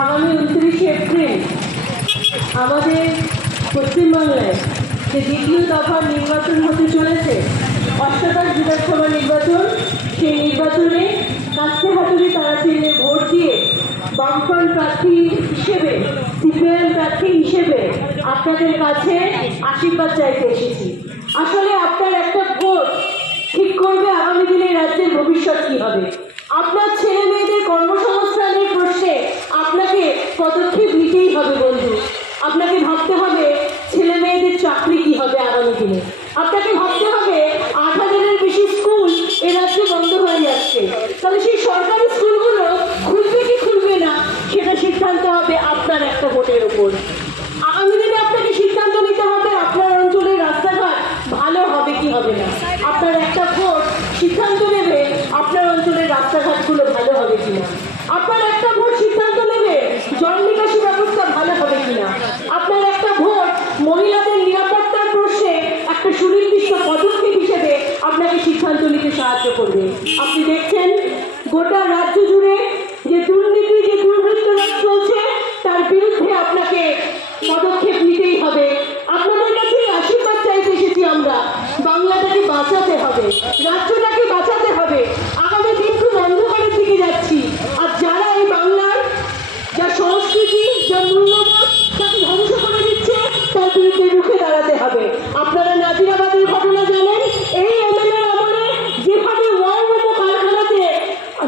আগামী 29শে এপ্রিল আমাদের পশ্চিমবাংলায় যে দ্বিতীয় দফার নির্বাচন হতে চলেছে, অষ্টাদশ বিধানসভা নির্বাচন, সেই নির্বাচনে কাস্তে হাতুড়ি তারাচিহ্নে ভোট দিয়ে বামফ্রন্ট প্রার্থী হিসেবে, সিপিএম প্রার্থী হিসেবে আপনাদের কাছে আশীর্বাদ চাইতে এসেছি। আসলে আপনার একটা ভোট ঠিক করবে আগামী দিনে রাজ্যের ভবিষ্যৎ কী হবে। আপনার ছেলে মেয়েদের কর্মসংস্থানের প্রশ্নে আপনাকে পদক্ষেপ নিতেই হবে বন্ধু। আপনাকে ভাবতে হবে ছেলে মেয়েদের চাকরি কী হবে আগামী দিনে। আপনাকে ভাবতে হবে 8,000-এর বেশি স্কুল এ রাজ্যে বন্ধ হয়ে যাচ্ছে, তাহলে সেই সরকারি স্কুলগুলো খুলবে কি খুলবে না সেটা সিদ্ধান্ত হবে আপনার একটা ভোটের ওপর। আগামী দিনে আপনাকে সিদ্ধান্ত নিতে হবে আপনার অঞ্চলের রাস্তাঘাট ভালো হবে কি হবে না। আপনার একটা ভোট সিদ্ধান্ত নেবে আপনার অঞ্চলের রাস্তাঘাটগুলো ভালো হবে কিনা। আপনার একটা ভোট সিদ্ধান্ত নেবে জল নিকাশি ব্যবস্থা ভালো হবে কিনা। আপনার একটা ভোট মহিলাদের নিরাপত্তার প্রশ্নে একটা সুনির্দিষ্ট পদক্ষেপ হিসেবে আপনাকে সিদ্ধান্ত নিতে সাহায্য করবে। আপনি দেখছেন গোটা রাজ্য জুড়ে যে দুর্নীতি, যে দুর্বৃত্তরাজ চলছে, তার বিরুদ্ধে আপনাকে পদক্ষেপ নিতেই হবে। আপনাদের কাছে আশীর্বাদ চাইতে এসেছি আমরা। বাংলাটাকে বাঁচাতে হবে, রাজ্যটাকে বাঁচাতে হবে। আগামী দিন খুব অন্ধকারের দিকে যাচ্ছি, আর যারা এই বাংলার যা সংস্কৃতি, যা মূল্যবোধ তাকে ধ্বংস করে দিচ্ছে, তার বিরুদ্ধে রুখে দাঁড়াতে হবে। আপনারা নাজিরাবাদের ঘটনা জানেন। এই এমএলএর আমলে যেভাবে ওয়ালমোমো কারখানাতে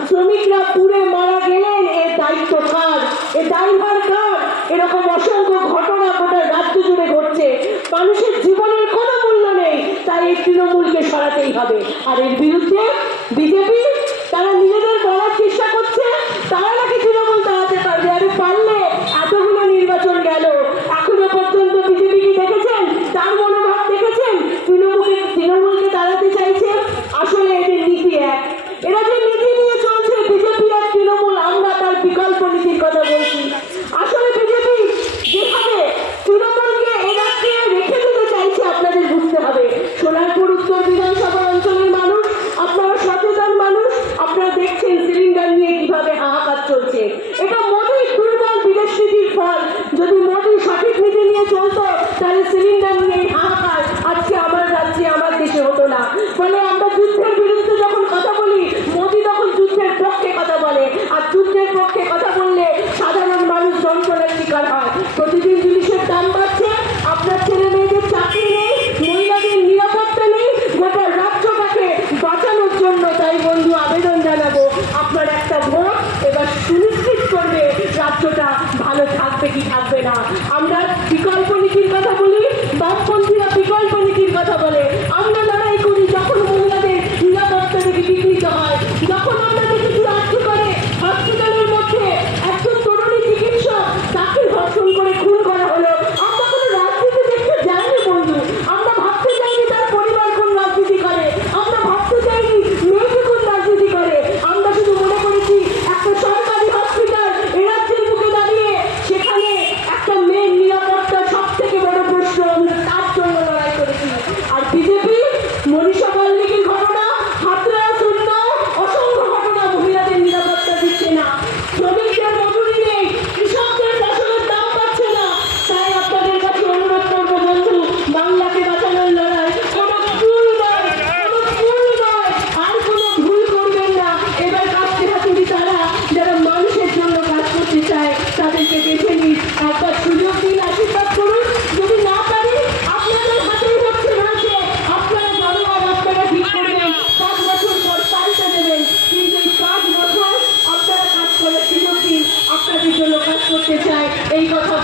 শ্রমিকরা পুড়ে মারা গেলেন, এর দায়িত্ব কার, এর দায়ভার কার? এরকম অসংখ্য ঘটনা গোটা রাজ্য জুড়ে ঘটছে। মানুষের জীবনের কোনো মূল্য নেই, তাই এই তৃণমূলকে সরাতেই হবে। আর এর বিরুদ্ধে বিজেপি তারা নিজেদের বলার চেষ্টা করছে তারা নাকি তৃণমূল দাঁড়াতে পারবে। আরে পারলে এতগুলো নির্বাচন গেল, এখনো পর্যন্ত বিজেপি কি দেখেছেন? তার মনোভাব দেখেছেন? তৃণমূলকে দাঁড়াতে চাইছে। আসলে এদের নীতি এক। এরা যে নীতি নিয়ে চলছে বিজেপি আর তৃণমূল, আমরা তার বিকল্প নীতির কথা বলছি। আসলে বিজেপি যেভাবে তৃণমূলকে এরাকে রেখে দিতে চাইছে আপনাদের বুঝতে হবে। সোনারপুর উত্তর বিধানসভা অঞ্চলের মানুষ, আপনারা সচেতন মানুষ, আপনারা দেখছেন সিলিন্ডার নিয়ে কিভাবে হাহাকার চলছে। এটা মোদির দুর্বল বিদেশ নীতির ফল। যদি মোদি সঠিক নীতি নিয়ে চলতো তাহলে সিলিন্ডার নিয়ে হাহাকার আজকে আমার রাজ্যে, আমার দেশে হতো না। ফলে আমরা যুদ্ধের বিরুদ্ধে যখন কথা বলি, মোদি তখন যুদ্ধের পক্ষে কথা বলে, আর যুদ্ধের পক্ষে কথা বললে সাধারণ মানুষ যন্ত্রণার শিকার হয়। প্রতিদিন জিনিসের দাম বাড়ছে, আপনার ছেলে মেয়েদের চাকরি নেই, মহিলাদের নিরাপত্তা নেই, গোটা রাজ্যটাকে বাঁচানোর জন্য। তাই বন্ধু আবেদন জানাবো, আপনার একটা ভোট এবার সুনিশ্চিত করবে রাজ্যটা ভালো থাকবে কি থাকবে না। আমরা বিকল্প নীতির কথা বলি, বামপন্থীরা বিকল্প নীতির কথা বলে। আমরা লড়াই করি যখন মহিলাদের নিরাপত্তা থেকে বিঘ্নিত হয়, যখন আমরা দেখেছি আর্থিক করে হসপিটালের মধ্যে একজন তরুণী চিকিৎসক তাকে ধর্ষণ করে খুন করা হলো। আমরা কোনো রাজনীতি দেখতে যাইনি বন্ধু, আমরা ভাবতে চাইনি তার পরিবার কোন রাজনীতি করে, আমরা ভাবতে চাইনি মেয়েকে কোন রাজনীতি করে। আমরা শুধু মনে করেছি একটা সরকারি হসপিটাল এ রাজ্যের মুখে দাঁড়িয়ে, সেখানে একটা মেয়ের নিরাপত্তা সব থেকে বড় প্রশ্ন, আমি তার জন্য লড়াই করেছি। আর বিজেপি মনীষা বাল্মীকির ঘটনা, হাতরা শূন্য, অসংখ্য ঘটনা, মহিলাদের নিরাপত্তা দিচ্ছে না, শ্রমিকদের মজুরি নেই, কৃষকদের ফসলের দাম পাচ্ছে না। তাই আপনাদের কাছে অনুরোধ করবো বন্ধু, বাংলাকে বাঁচানোর লড়াই কোনো ভুল নয়, কোনো ভুল নয়, আর কোনো ভুল করবেন না। এবার কাস্তে হাতুড়ি তারা যারা মানুষের জন্য কাজ করতে চায় তাদেরকে বেছে নিন, একবার সুযোগ দিন, আশীর্বাদ করুন। যদি না পারি আপনাদের হাতেই হচ্ছে রয়েছে, আপনারা জনগণ, আপনারা ঠিক করবেন। 5 বছর পর পাল্টে দেবেন, কিন্তু এই 5 বছর আপনারা কাজ করার সুযোগ দিন। আপনাদের জন্য কাজ করতে চায়, এই কথা